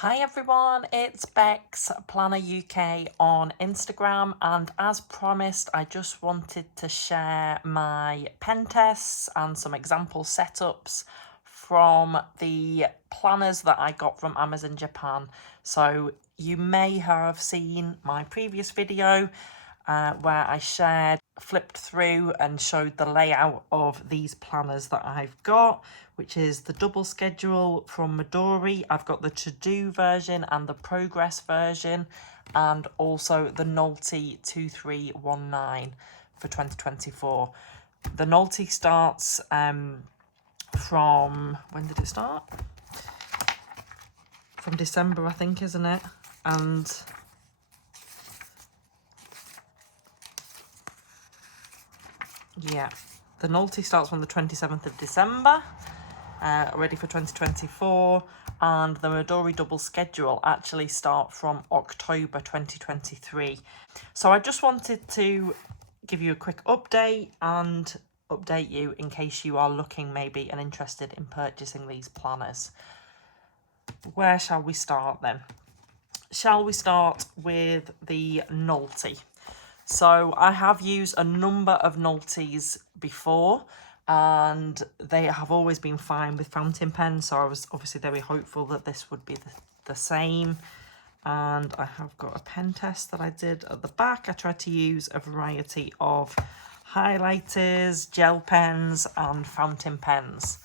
Hi everyone, it's Bex, Planner UK on Instagram, and as promised I just wanted to share my pen tests and some example setups from the planners that I got from Amazon Japan. So you may have seen my previous video where I flipped through and showed the layout of these planners that I've got, which is the double schedule from Midori. I've got the to-do version and the progress version, and also the Nolty 2319 for 2024. The Nolty starts from, when did it start? From December, I think, isn't it? And yeah, the Nolty starts from the 27th of December, ready for 2024, and the Midori double schedule actually start from October 2023. So I just wanted to give you a quick update and update you in case you are looking maybe and interested in purchasing these planners. Where shall we start then? Shall we start with the Nolty? So I have used a number of Nolties before and they have always been fine with fountain pens. So I was obviously very hopeful that this would be the same. And I have got a pen test that I did at the back. I tried to use a variety of highlighters, gel pens and fountain pens.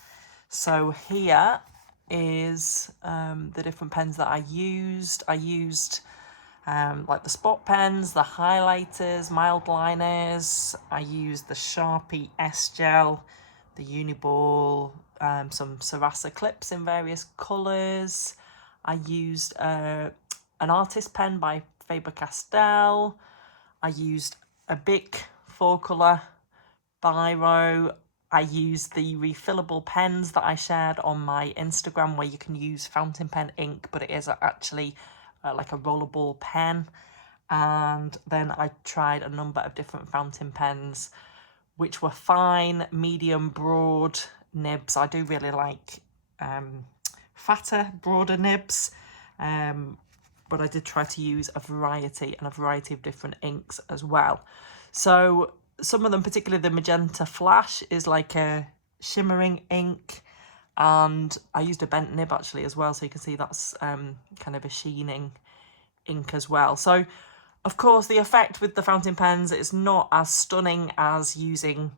So here is the different pens that I used. I used like the spot pens, the highlighters, mild liners. I used the Sharpie S Gel, the Uniball, some Sarasa clips in various colours. I used an artist pen by Faber-Castell. I used a Bic 4-colour biro. I used the refillable pens that I shared on my Instagram where you can use fountain pen ink, but it is actually like a rollerball pen. And then I tried a number of different fountain pens, which were fine, medium, broad nibs. I do really like fatter, broader nibs. But I did try to use a variety of different inks as well. So some of them, particularly the Magenta Flash, is like a shimmering ink. And I used a bent nib actually as well, so you can see that's kind of a sheening ink as well. So of course the effect with the fountain pens is not as stunning as using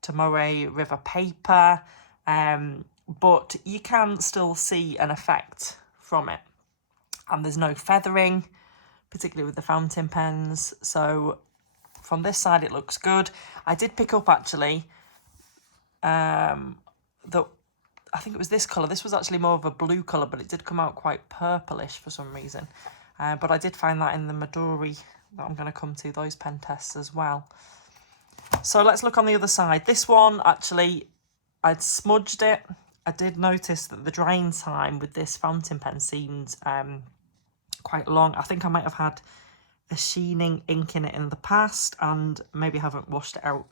Tomorrow River paper, but you can still see an effect from it. And there's no feathering, particularly with the fountain pens. So from this side it looks good. I did pick up actually I think it was this colour. This was actually more of a blue colour, but it did come out quite purplish for some reason. But I did find that in the Midori that I'm going to come to, those pen tests as well. So let's look on the other side. This one, actually, I'd smudged it. I did notice that the drying time with this fountain pen seemed quite long. I think I might have had a sheening ink in it in the past and maybe haven't washed it out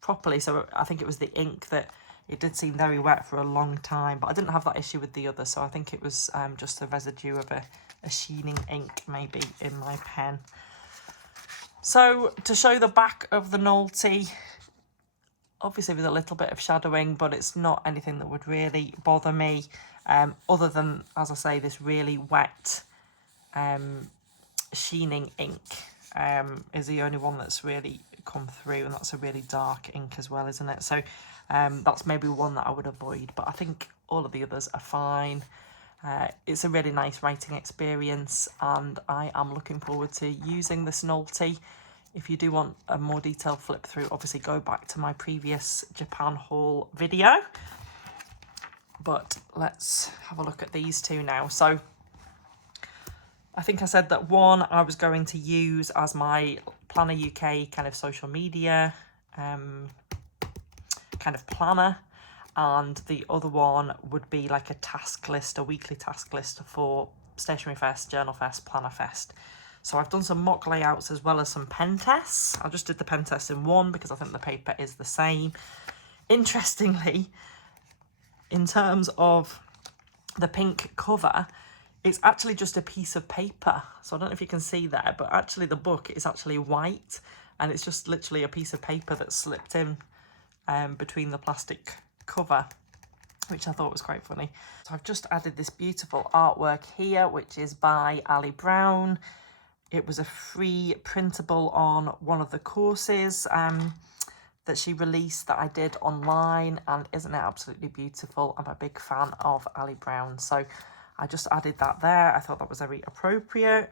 properly. So I think it was the ink that it did seem very wet for a long time, but I didn't have that issue with the other. So I think it was just the residue of a sheening ink maybe in my pen. So to show the back of the Nolty, obviously with a little bit of shadowing, but it's not anything that would really bother me, other than, as I say, this really wet sheening ink is the only one that's really come through, and that's a really dark ink as well, isn't it? So that's maybe one that I would avoid, but I think all of the others are fine. It's a really nice writing experience, and I am looking forward to using this Nolty. If you do want a more detailed flip through, obviously go back to my previous Japan haul video. But let's have a look at these two now. So I think I said that one I was going to use as my Planner UK kind of social media kind of planner, and the other one would be like a task list, a weekly task list for StationeryFest, JournalFest, PlannerFest. So I've done some mock layouts as well as some pen tests. I just did the pen test in one because I think the paper is the same. Interestingly, in terms of the pink cover, it's actually just a piece of paper. So I don't know if you can see there, but actually the book is actually white, and it's just literally a piece of paper that's slipped in between the plastic cover, which I thought was quite funny. So I've just added this beautiful artwork here, which is by Ali Brown. It was a free printable on one of the courses that she released that I did online, and isn't it absolutely beautiful? I'm a big fan of Ali Brown, so I just added that there. I thought that was very appropriate.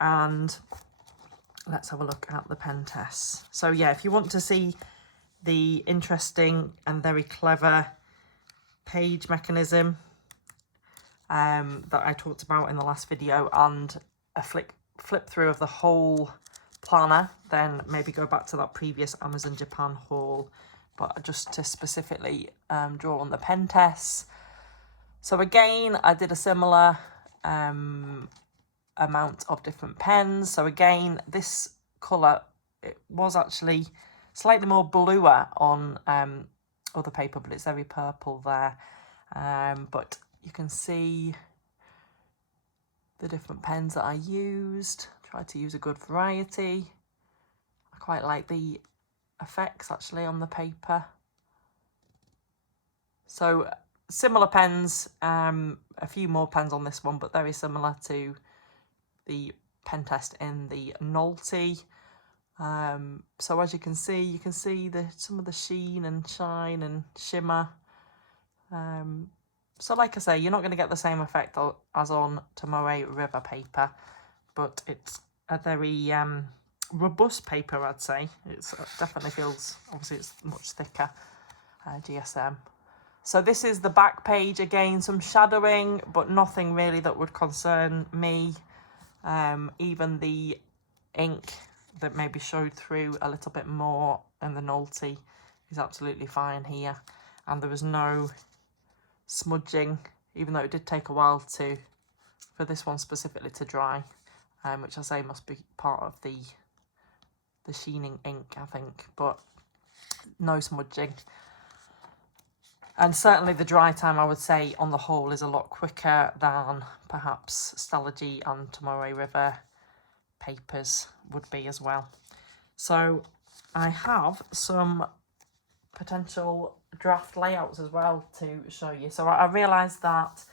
And let's have a look at the pen tests. So yeah, if you want to see the interesting and very clever page mechanism that I talked about in the last video, and a flip through of the whole planner, then maybe go back to that previous Amazon Japan haul, but just to specifically draw on the pen tests. So again, I did a similar amount of different pens. So again, this colour, it was actually slightly more bluer on other paper, but it's very purple there. But you can see the different pens that I used. Tried to use a good variety. I quite like the effects actually on the paper. So similar pens, a few more pens on this one, but very similar to the pen test in the Nolty. So as you can see some of the sheen and shine and shimmer. So like I say, you're not going to get the same effect as on Tomoe River paper, but it's a very robust paper, I'd say. It definitely feels, obviously it's much thicker, GSM. So this is the back page, again, some shadowing, but nothing really that would concern me. Even the ink that maybe showed through a little bit more in the Nolty is absolutely fine here. And there was no smudging, even though it did take a while for this one specifically to dry, which I say must be part of the sheening ink, I think, but no smudging. And certainly the dry time, I would say, on the whole, is a lot quicker than perhaps Stalogy and Tomoe River papers would be as well. So I have some potential draft layouts as well to show you. So I realised that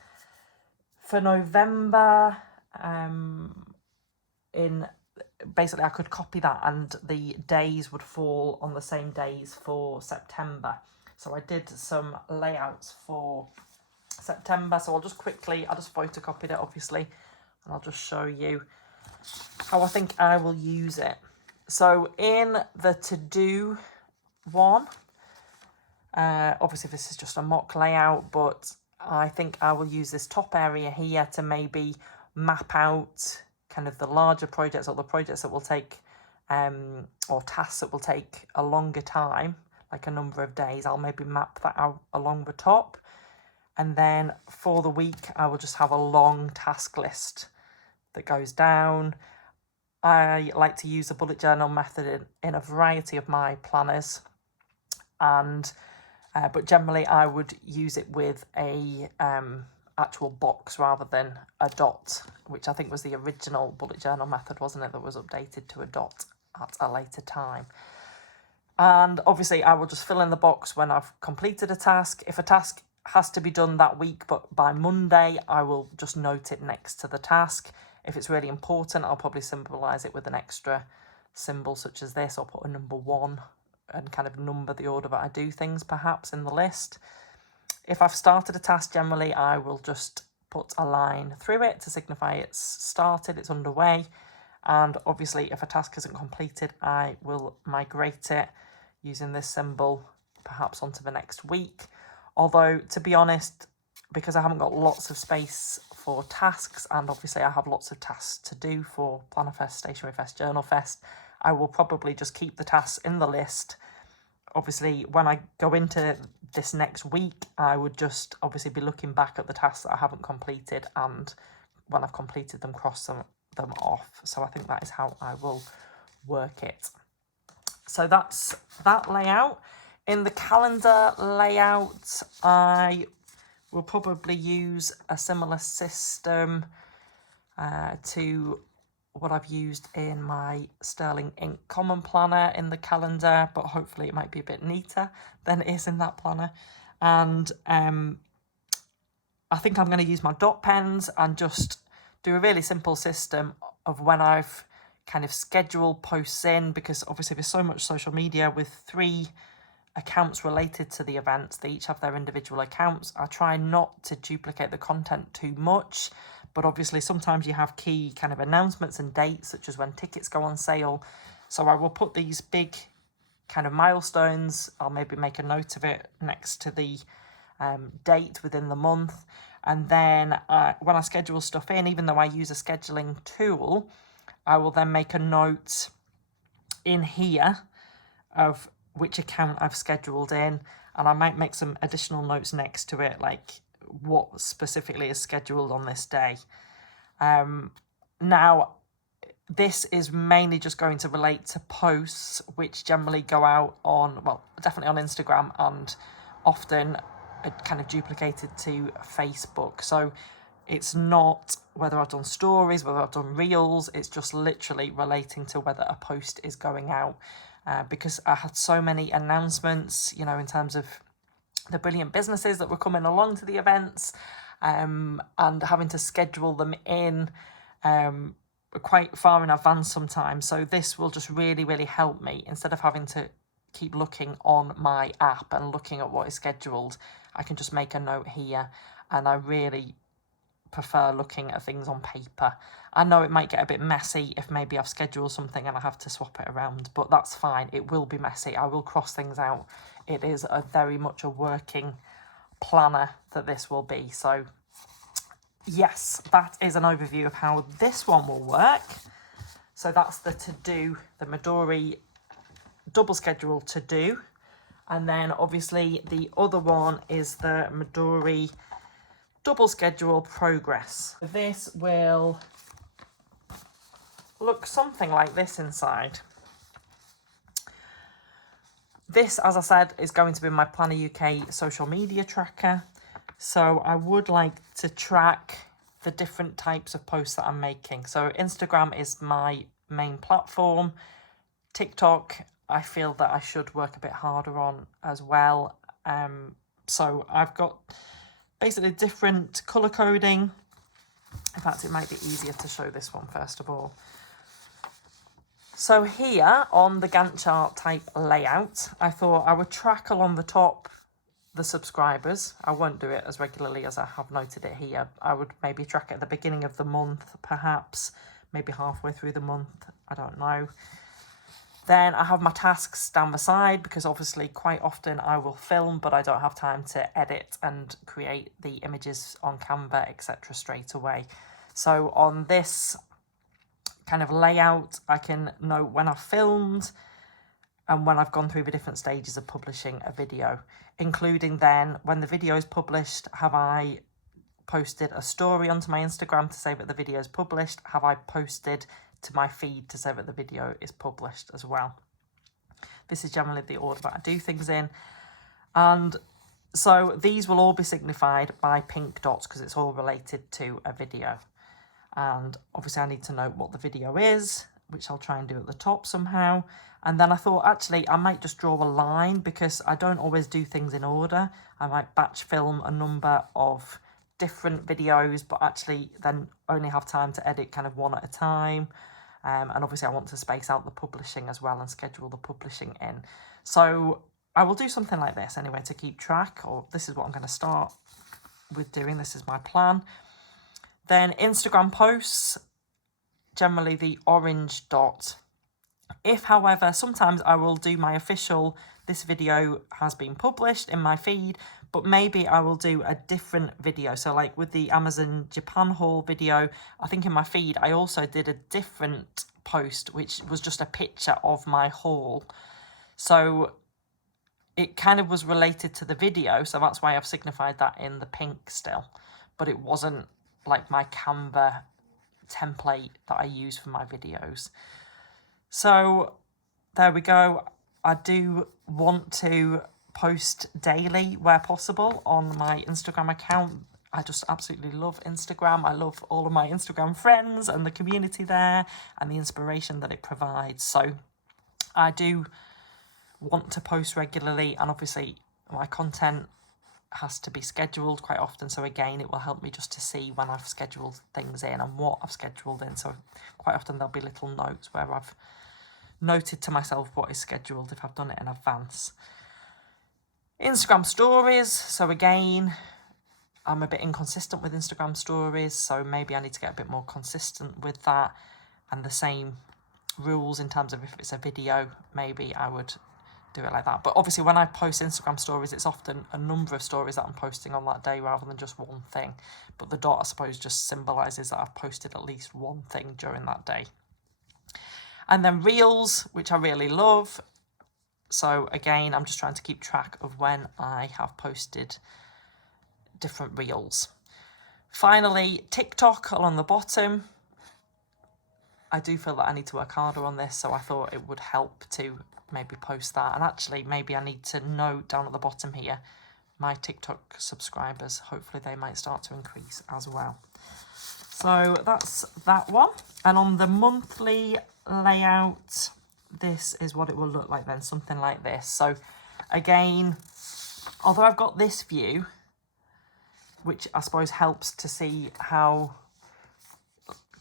for November, basically I could copy that and the days would fall on the same days for September. So I did some layouts for September. So I'll just photocopied it obviously, and I'll just show you how I think I will use it. So in the to-do one, obviously this is just a mock layout, but I think I will use this top area here to maybe map out kind of the larger projects, or the projects that will take, or tasks that will take a longer time, like a number of days. I'll maybe map that out along the top. And then for the week, I will just have a long task list that goes down. I like to use the bullet journal method in a variety of my planners, and but generally I would use it with a actual box rather than a dot, which I think was the original bullet journal method, wasn't it, that was updated to a dot at a later time. And obviously I will just fill in the box when I've completed a task. If a task has to be done that week, but by Monday, I will just note it next to the task. If it's really important, I'll probably symbolise it with an extra symbol such as this, or put a number 1 and kind of number the order that I do things perhaps in the list. If I've started a task, generally I will just put a line through it to signify it's started, it's underway. And obviously if a task isn't completed, I will migrate it using this symbol perhaps onto the next week. Although, to be honest, because I haven't got lots of space for tasks, and obviously I have lots of tasks to do for PlannerFest, StationeryFest, JournalFest, I will probably just keep the tasks in the list. Obviously, when I go into this next week, I would just obviously be looking back at the tasks that I haven't completed, and when I've completed them, cross them off. So I think that is how I will work it. So that's that layout. In the calendar layout, I will probably use a similar system to what I've used in my Sterling Ink Common Planner in the calendar, but hopefully it might be a bit neater than it is in that planner. And I think I'm going to use my dot pens and just do a really simple system of when I've kind of scheduled posts in, because obviously there's so much social media with 3 accounts related to the events. They each have their individual accounts. I try not to duplicate the content too much, but obviously sometimes you have key kind of announcements and dates, such as when tickets go on sale. So I will put these big kind of milestones. I'll maybe make a note of it next to the date within the month. And then when I schedule stuff in, even though I use a scheduling tool, I will then make a note in here of which account I've scheduled in, and I might make some additional notes next to it, like what specifically is scheduled on this day. Now, this is mainly just going to relate to posts which generally go out on, well, definitely on Instagram, and often kind of duplicated to Facebook. So it's not whether I've done stories, whether I've done reels, it's just literally relating to whether a post is going out. Because I had so many announcements, you know, in terms of the brilliant businesses that were coming along to the events, and having to schedule them in quite far in advance sometimes. So this will just really, really help me. Instead of having to keep looking on my app and looking at what is scheduled, I can just make a note here, and I really prefer looking at things on paper. I know it might get a bit messy if maybe I've scheduled something and I have to swap it around, but that's fine. It will be messy. I will cross things out. It is very much a working planner that this will be. So yes, that is an overview of how this one will work. So that's the to-do, the Midori double schedule to-do. And then obviously the other one is the Midori double schedule progress. This will look something like this inside. This, as I said, is going to be my Planner UK social media tracker. So I would like to track the different types of posts that I'm making. So Instagram is my main platform. TikTok, I feel that I should work a bit harder on as well. So I've got basically different colour coding. In fact, it might be easier to show this one first of all. So here on the Gantt chart type layout, I thought I would track along the top the subscribers. I won't do it as regularly as I have noted it here. I would maybe track it at the beginning of the month, perhaps, maybe halfway through the month, I don't know. Then I have my tasks down the side, because obviously quite often I will film, but I don't have time to edit and create the images on Canva, etc. straight away. So on this kind of layout, I can note when I've filmed and when I've gone through the different stages of publishing a video, including then when the video is published, have I posted a story onto my Instagram to say that the video is published? Have I posted to my feed to say that the video is published as well? This is generally the order that I do things in. And so these will all be signified by pink dots because it's all related to a video. And obviously I need to know what the video is, which I'll try and do at the top somehow. And then I thought, actually, I might just draw a line because I don't always do things in order. I might batch film a number of different videos, but actually then only have time to edit kind of one at a time. And obviously I want to space out the publishing as well and schedule the publishing in. So I will do something like this anyway to keep track, or this is what I'm going to start with doing. This is my plan. Then Instagram posts, generally the orange dot. If, however, sometimes I will do my official, this video has been published in my feed, but maybe I will do a different video. So like with the Amazon Japan haul video, I think in my feed, I also did a different post, which was just a picture of my haul. So it kind of was related to the video. So that's why I've signified that in the pink still, but it wasn't like my Canva template that I use for my videos. So there we go. I do want to post daily where possible on my Instagram account. I just absolutely love Instagram. I love all of my Instagram friends and the community there and the inspiration that it provides. So I do want to post regularly, and obviously my content has to be scheduled quite often. So again, it will help me just to see when I've scheduled things in and what I've scheduled in. So quite often there'll be little notes where I've noted to myself what is scheduled if I've done it in advance. Instagram stories. So again, I'm a bit inconsistent with Instagram stories, so maybe I need to get a bit more consistent with that. And the same rules in terms of if it's a video, maybe I would do it like that. But obviously when I post Instagram stories, it's often a number of stories that I'm posting on that day rather than just one thing. But the dot, I suppose, just symbolises that I've posted at least one thing during that day. And then reels, which I really love. So again, I'm just trying to keep track of when I have posted different reels. Finally, TikTok along the bottom. I do feel that I need to work harder on this, so I thought it would help to maybe post that. And actually, maybe I need to note down at the bottom here my TikTok subscribers. Hopefully they might start to increase as well. So that's that one. And on the monthly layout, this is what it will look like then, something like this. So again, although I've got this view, which I suppose helps to see how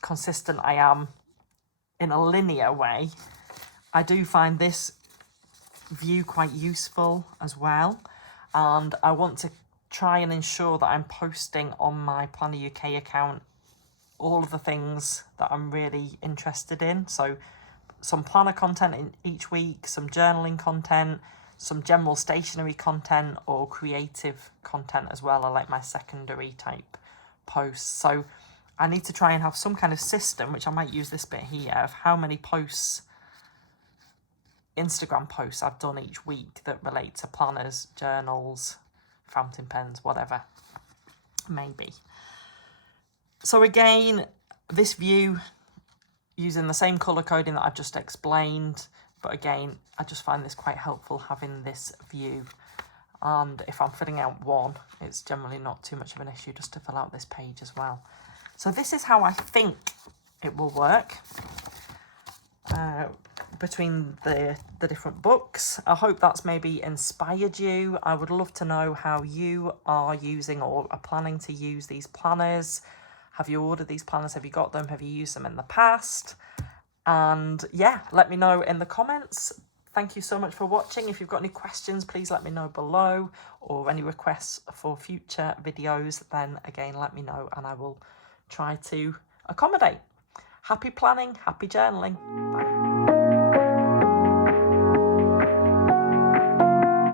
consistent I am in a linear way, I do find this view quite useful as well. And I want to try and ensure that I'm posting on my Planner UK account all of the things that I'm really interested in. So some planner content in each week, some journaling content, some general stationery content or creative content as well. I like my secondary type posts. So I need to try and have some kind of system, which I might use this bit here, of how many posts, Instagram posts I've done each week that relate to planners, journals, fountain pens, whatever, maybe. So again, this view, using the same colour coding that I've just explained, but again, I just find this quite helpful having this view. And if I'm filling out one, it's generally not too much of an issue just to fill out this page as well. So this is how I think it will work between the different books. I hope that's maybe inspired you. I would love to know how you are using or are planning to use these planners. Have you ordered these planners? Have you got them? Have you used them in the past? And yeah, let me know in the comments. Thank you so much for watching. If you've got any questions, please let me know below, or any requests for future videos, then again, let me know and I will try to accommodate. Happy planning, happy journaling. Bye.